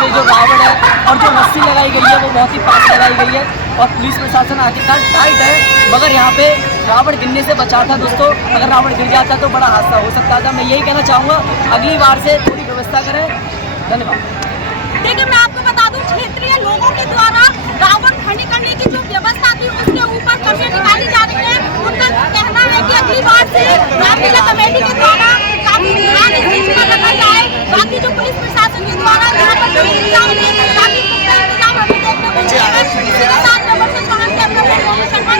से जो रावण है और जो रस्सी लगाई गई है वो बहुत ही पास लगाई गई है और पुलिस प्रशासन आखिरकार टाइट है, मगर यहाँ पे रावण गिरने से बचा था दोस्तों। अगर रावण गिर जाता तो बड़ा हादसा हो सकता था। मैं यही कहना चाहूँगा अगली बार से थोड़ी व्यवस्था करें। धन्यवाद। देखिए, मैं आपको बता दूं, क्षेत्रीय लोगों के द्वारा रावण खड़ी करने की जो व्यवस्था थी उसके ऊपर कमियां निकाली जा रही है। उनका कहना है कि अगली बार से रामलीला कमेटी के द्वारा काफी ध्यान इस चीज पर रखा जाए। बाकी जो पुलिस प्रशासन के द्वारा यहाँ पर